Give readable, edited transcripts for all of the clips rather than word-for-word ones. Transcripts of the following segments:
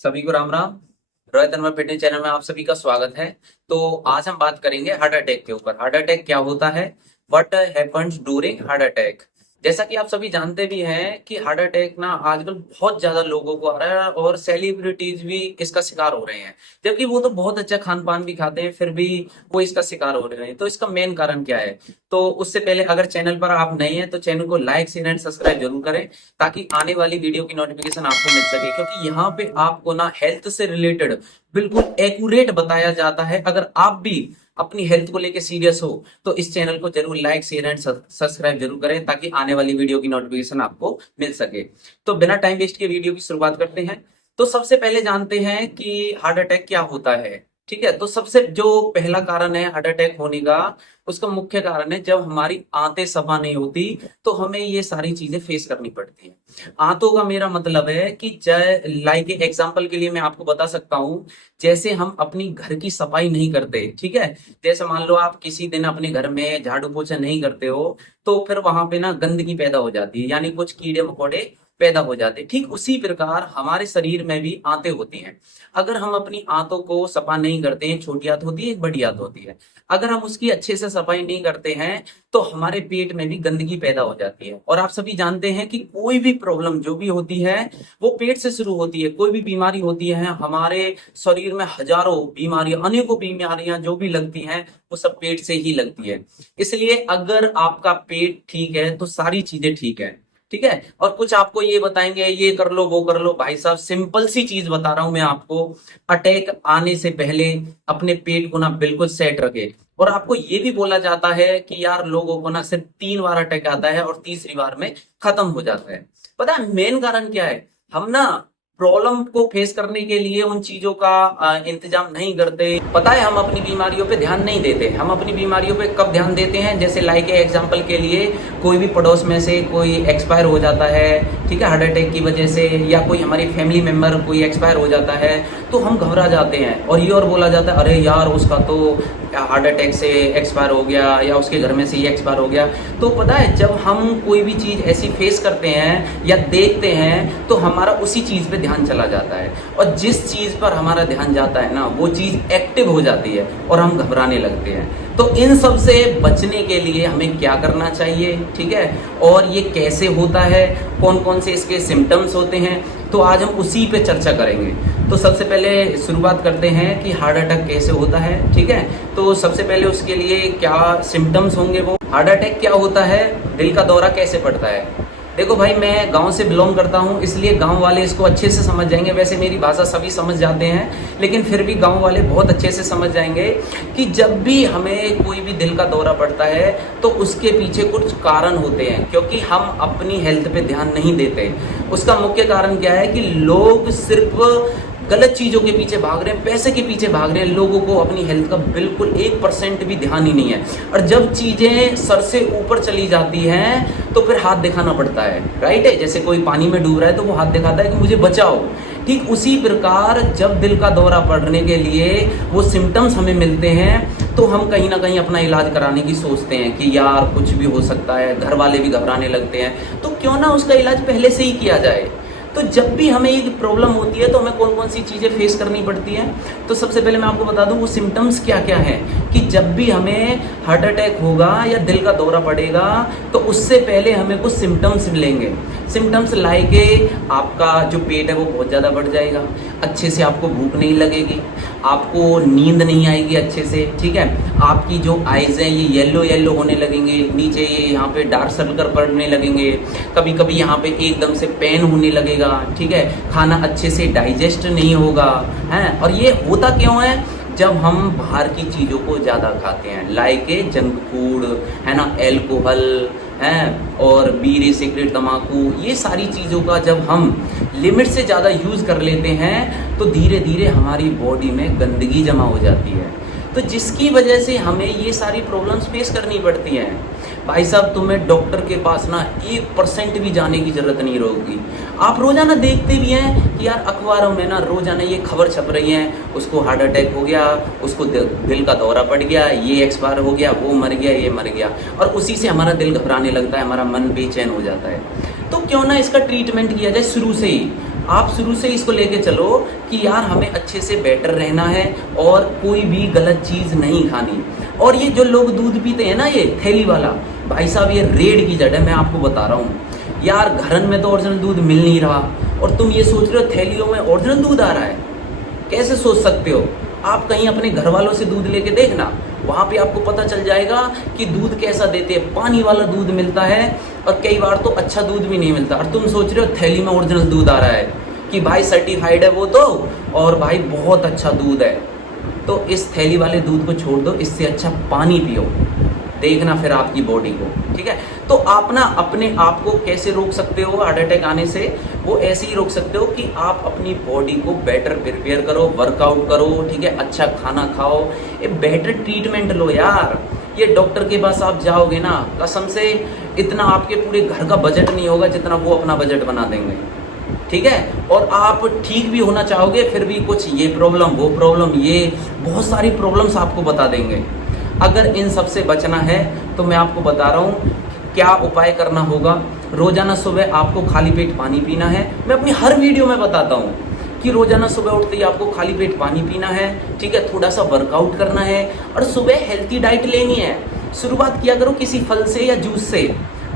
सभी को Ram Ram. Rohit Anwar fitness channel में आप सभी का स्वागत है। तो आज हम बात करेंगे हार्ट अटैक के ऊपर। हार्ट अटैक क्या होता है, what happens during heart attack. जैसा कि आप सभी जानते भी हैं कि हार्ट अटैक ना आजकल बहुत ज्यादा लोगों को आ रहा है और सेलिब्रिटीज भी इसका शिकार हो रहे हैं, जबकि वो तो बहुत अच्छा खान पान भी खाते हैं फिर भी वो इसका शिकार हो रहे हैं। तो इसका मेन कारण क्या है? तो उससे पहले अगर चैनल पर आप नए हैं तो चैनल को लाइक शेयर एंड सब्सक्राइब जरूर करें, ताकि आने वाली वीडियो की नोटिफिकेशन आपको मिल सके, क्योंकि यहाँ पे आपको ना हेल्थ से रिलेटेड बिल्कुल एक्यूरेट बताया जाता है। अगर आप भी अपनी हेल्थ को लेके सीरियस हो तो इस चैनल को जरूर लाइक शेयर एंड सब्सक्राइब जरूर करें, ताकि आने वाली वीडियो की नोटिफिकेशन आपको मिल सके। तो बिना टाइम वेस्ट के वीडियो की शुरुआत करते हैं। तो सबसे पहले जानते हैं कि हार्ट अटैक क्या होता है। ठीक है, तो सबसे जो पहला कारण है हार्ट अटैक होने का, उसका मुख्य कारण है जब हमारी आंतें सफा नहीं होती तो हमें ये सारी चीजें फेस करनी पड़ती हैं। आंतों का मेरा मतलब है कि लाइक एग्जांपल के लिए मैं आपको बता सकता हूँ, जैसे हम अपनी घर की सफाई नहीं करते, ठीक है। जैसे मान लो आप किसी दिन अपने घर में झाड़ू पोछा नहीं करते हो, तो फिर वहां पे ना गंदगी पैदा हो जाती है, यानी कुछ कीड़े मकोड़े पैदा हो जाते हैं। ठीक उसी प्रकार हमारे शरीर में भी आंतें होती हैं। अगर हम अपनी आंतों को सफा नहीं करते हैं, छोटी आंत होती है एक बड़ी आंत होती है, अगर हम उसकी अच्छे से सफाई नहीं करते हैं तो हमारे पेट में भी गंदगी पैदा हो जाती है। और आप सभी जानते हैं कि कोई भी प्रॉब्लम जो भी होती है वो पेट से शुरू होती है। कोई भी बीमारी होती है, हमारे शरीर में हजारों बीमारियां, अनेकों बीमारियां जो भी लगती हैं वो सब पेट से ही लगती है। इसलिए अगर आपका पेट ठीक है तो सारी चीजें ठीक है। ठीक है, और कुछ आपको ये बताएंगे ये कर लो वो कर लो, भाई साहब सिंपल सी चीज बता रहा हूं मैं आपको। अटैक आने से पहले अपने पेट को ना बिल्कुल सेट रखे। और आपको ये भी बोला जाता है कि यार लोगों को ना सिर्फ 3 बार अटैक आता है और तीसरी बार में खत्म हो जाता है। पता है मेन कारण क्या है? हम ना प्रॉब्लम को फेस करने के लिए उन चीजों का इंतजाम नहीं करते। पता है हम अपनी बीमारियों पे ध्यान नहीं देते। हम अपनी बीमारियों पे कब ध्यान देते हैं? जैसे लाइक एग्जांपल के लिए कोई भी पड़ोस में से कोई एक्सपायर हो जाता है, ठीक है, हार्ट अटैक की वजह से, या कोई हमारी फैमिली मेंबर कोई एक्सपायर हो जाता है तो हम घबरा जाते हैं और ये और बोला जाता है अरे यार उसका तो हार्ट अटैक से एक्सपायर हो गया या उसके घर में से ये एक्सपायर हो गया। तो पता है जब हम कोई भी चीज ऐसी फेस करते हैं या देखते हैं तो हमारा उसी चीज पे ध्यान चला जाता है, और जिस चीज पर हमारा ध्यान जाता है ना वो चीज एक्टिव हो जाती है और हम घबराने लगते हैं। तो इन सब से बचने के लिए हमें क्या करना चाहिए, ठीक है, और ये कैसे होता है, कौन कौन से इसके सिम्टम्स होते हैं, तो आज हम उसी पे चर्चा करेंगे। तो सबसे पहले शुरुआत करते हैं कि हार्ट अटैक कैसे होता है। ठीक है, तो सबसे पहले उसके लिए क्या सिम्टम्स होंगे वो। हार्ट अटैक क्या होता है, दिल का दौरा कैसे पड़ता है। देखो भाई मैं गांव से बिलोंग करता हूं, इसलिए गांव वाले इसको अच्छे से समझ जाएंगे। वैसे मेरी भाषा सभी समझ जाते हैं, लेकिन फिर भी गांव वाले बहुत अच्छे से समझ जाएंगे कि जब भी हमें कोई भी दिल का दौरा पड़ता है तो उसके पीछे कुछ कारण होते हैं, क्योंकि हम अपनी हेल्थ पे ध्यान नहीं देते। उसका मुख्य कारण क्या है कि लोग सिर्फ गलत चीजों के पीछे भाग रहे हैं, पैसे के पीछे भाग रहे हैं। लोगों को अपनी हेल्थ का बिल्कुल 1% भी ध्यान ही नहीं है, और जब चीजें सर से ऊपर चली जाती हैं तो फिर हाथ दिखाना पड़ता है। राइट है, जैसे कोई पानी में डूब रहा है तो वो हाथ दिखाता है कि मुझे बचाओ। ठीक उसी प्रकार जब दिल का दौरा पड़ने के लिए वो सिम्टम्स हमें मिलते हैं तो हम कहीं ना कहीं अपना इलाज कराने की सोचते हैं कि यार कुछ भी हो सकता है, घर वाले भी घबराने लगते हैं, तो क्यों ना उसका इलाज पहले से ही किया जाए। तो जब भी हमें ये प्रॉब्लम होती है तो हमें कौन कौन सी चीज़ें फेस करनी पड़ती हैं, तो सबसे पहले मैं आपको बता दूं वो सिम्टम्स क्या क्या हैं। कि जब भी हमें हार्ट अटैक होगा या दिल का दौरा पड़ेगा तो उससे पहले हमें कुछ सिम्टम्स मिलेंगे। सिम्टम्स लाइक आपका जो पेट है वो बहुत ज़्यादा बढ़ जाएगा, अच्छे से आपको भूख नहीं लगेगी, आपको नींद नहीं आएगी अच्छे से, ठीक है, आपकी जो आइज़ हैं ये येलो येलो होने लगेंगे, नीचे ये यहाँ पे डार्क सर्कल पड़ने लगेंगे, कभी कभी यहाँ पे एकदम से पेन होने लगेगा, ठीक है, खाना अच्छे से डाइजेस्ट नहीं होगा है। और ये होता क्यों है? जब हम बाहर की चीज़ों को ज़्यादा खाते हैं, लाइक जंक फूड है ना, एल्कोहल है, और बीड़ी सिगरेट तम्बाकू, ये सारी चीज़ों का जब हम लिमिट से ज़्यादा यूज़ कर लेते हैं तो धीरे धीरे हमारी बॉडी में गंदगी जमा हो जाती है, तो जिसकी वजह से हमें ये सारी प्रॉब्लम्स फेस करनी पड़ती हैं। भाई साहब तुम्हें डॉक्टर के पास ना 1% भी जाने की जरूरत नहीं रहेगी। आप रोजाना देखते भी हैं कि यार अखबारों में ना रोजाना ये खबर छप रही है, उसको हार्ट अटैक हो गया, उसको दिल का दौरा पड़ गया, ये एक्सपायर हो गया, वो मर गया, ये मर गया, और उसी से हमारा दिल घबराने लगता है, हमारा मन बेचैन हो जाता है। तो क्यों ना इसका ट्रीटमेंट किया जाए शुरू से ही। आप शुरू से इसको लेके चलो कि यार हमें अच्छे से बेटर रहना है और कोई भी गलत चीज़ नहीं खानी। और ये जो लोग दूध पीते हैं ना, ये थैली वाला, भाई साहब ये रेड की जड़ है, मैं आपको बता रहा हूँ। यार घरन में तो ओरिजिनल दूध मिल नहीं रहा और तुम ये सोच रहे हो थैलियों में ओरिजिनल दूध आ रहा है। कैसे सोच सकते हो? आप कहीं अपने घर वालों से दूध लेके देखना, वहाँ पे आपको पता चल जाएगा कि दूध कैसा देते हैं। पानी वाला दूध मिलता है और कई बार तो अच्छा दूध भी नहीं मिलता, और तुम सोच रहे हो थैली में ओरिजिनल दूध आ रहा है कि भाई सर्टिफाइड है वो तो, और भाई बहुत अच्छा दूध है। तो इस थैली वाले दूध को छोड़ दो, इससे अच्छा पानी पियो, देखना फिर आपकी बॉडी को। ठीक है, तो आप ना अपने आप को कैसे रोक सकते हो हार्ट अटैक आने से? वो ऐसे ही रोक सकते हो कि आप अपनी बॉडी को बेटर प्रिपेयर करो, वर्कआउट करो, ठीक है, अच्छा खाना खाओ, एक बेटर ट्रीटमेंट लो यार। ये डॉक्टर के पास आप जाओगे ना, कसम से इतना आपके पूरे घर का बजट नहीं होगा जितना वो अपना बजट बना देंगे। ठीक है, और आप ठीक भी होना चाहोगे फिर भी कुछ ये प्रॉब्लम वो प्रॉब्लम, ये बहुत सारी प्रॉब्लम्स आपको बता देंगे। अगर इन सब से बचना है तो मैं आपको बता रहा हूँ क्या उपाय करना होगा। रोजाना सुबह आपको खाली पेट पानी पीना है। मैं अपनी हर वीडियो में बताता हूँ कि रोजाना सुबह उठते ही आपको खाली पेट पानी पीना है। ठीक है, थोड़ा सा वर्कआउट करना है और सुबह हेल्थी डाइट लेनी है। शुरुआत किया करो किसी फल से या जूस से।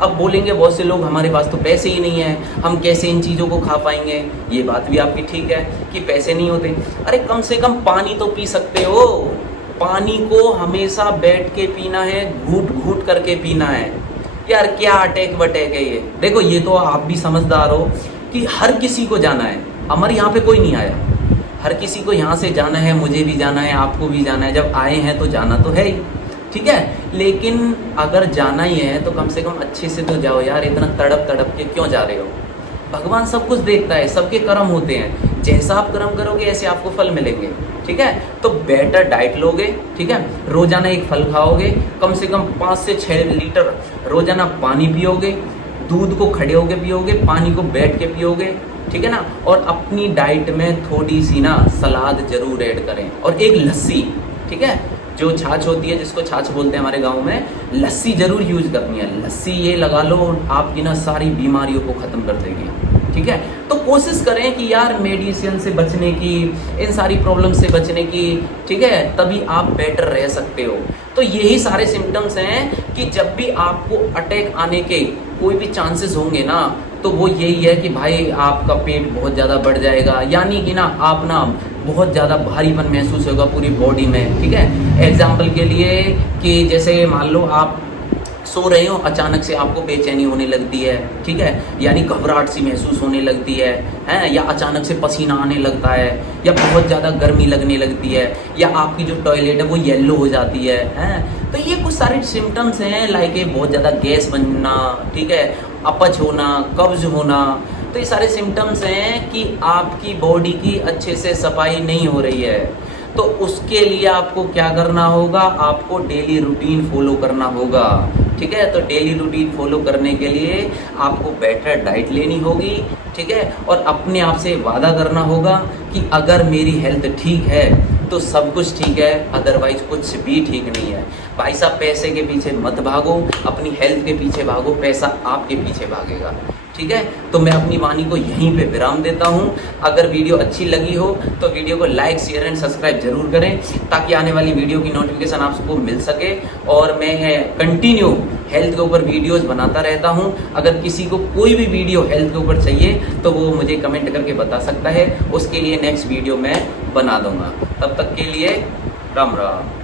अब बोलेंगे बहुत से लोग हमारे पास तो पैसे ही नहीं है, हम कैसे इन चीज़ों को खा पाएंगे। ये बात भी आपकी ठीक है कि पैसे नहीं होते। अरे कम से कम पानी तो पी सकते हो। पानी को हमेशा बैठ के पीना है, घूट घूट करके पीना है। यार क्या अटैक वटैक है ये? देखो ये तो आप भी समझदार हो कि हर किसी को जाना है। हमारे यहाँ पे कोई नहीं आया, हर किसी को यहाँ से जाना है, मुझे भी जाना है, आपको भी जाना है। जब आए हैं तो जाना तो है ही, ठीक है, लेकिन अगर जाना ही है तो कम से कम अच्छे से तो जाओ यार। इतना तड़प तड़प के क्यों जा रहे हो? भगवान सब कुछ देखता है, सबके कर्म होते हैं, जैसा आप कर्म करोगे ऐसे आपको फल मिलेंगे। ठीक है, तो बेटर डाइट लोगे, ठीक है, रोजाना एक फल खाओगे, कम से कम 5 से 6 लीटर रोजाना पानी पियोगे, दूध को खड़े होके पियोगे, पानी को बैठ के पियोगे, ठीक है ना। और अपनी डाइट में थोड़ी सी ना सलाद जरूर ऐड करें, और एक लस्सी, ठीक है, जो छाछ होती है जिसको छाछ बोलते हैं हमारे गांव में, लस्सी जरूर यूज करनी है। लस्सी ये लगा लो आपकी ना सारी बीमारियों को खत्म कर देगी। ठीक है, तो कोशिश करें कि यार मेडिसिन से बचने की, इन सारी प्रॉब्लम से बचने की, ठीक है, तभी आप बेटर रह सकते हो। तो यही सारे सिम्टम्स हैं कि जब भी आपको अटैक आने के कोई भी चांसेस होंगे ना, तो वो यही है कि भाई आपका पेट बहुत ज़्यादा बढ़ जाएगा, यानी कि ना आप ना बहुत ज़्यादा भारीपन महसूस होगा पूरी बॉडी में। ठीक है, एग्जाम्पल के लिए कि जैसे मान लो आप सो रहे हो, अचानक से आपको बेचैनी होने लगती है, ठीक है, यानी घबराहट सी महसूस होने लगती है, या अचानक से पसीना आने लगता है, या बहुत ज़्यादा गर्मी लगने लगती है, या आपकी जो टॉयलेट है वो येलो हो जाती है, तो ये कुछ सारे सिम्टम्स हैं, लाइक बहुत ज़्यादा गैस बनना, ठीक है, अपच होना, कब्ज होना। तो ये सारे सिम्टम्स हैं कि आपकी बॉडी की अच्छे से सफाई नहीं हो रही है। तो उसके लिए आपको क्या करना होगा? आपको डेली रूटीन फॉलो करना होगा। ठीक है, तो डेली रूटीन फॉलो करने के लिए आपको बेटर डाइट लेनी होगी। ठीक है, और अपने आप से वादा करना होगा कि अगर मेरी हेल्थ ठीक है तो सब कुछ ठीक है, अदरवाइज कुछ भी ठीक नहीं है। भाई साहब पैसे के पीछे मत भागो, अपनी हेल्थ के पीछे भागो, पैसा आपके पीछे भागेगा। ठीक है, तो मैं अपनी वाणी को यहीं पे विराम देता हूँ। अगर वीडियो अच्छी लगी हो तो वीडियो को लाइक, शेयर एंड सब्सक्राइब जरूर करें, ताकि आने वाली वीडियो की नोटिफिकेशन आपको मिल सके। और मैं कंटिन्यू हेल्थ के ऊपर वीडियोस बनाता रहता हूँ। अगर किसी को कोई भी वीडियो हेल्थ के ऊपर चाहिए तो वो मुझे कमेंट करके बता सकता है, उसके लिए नेक्स्ट वीडियो मैं बना दूंगा। तब तक के लिए राम राम।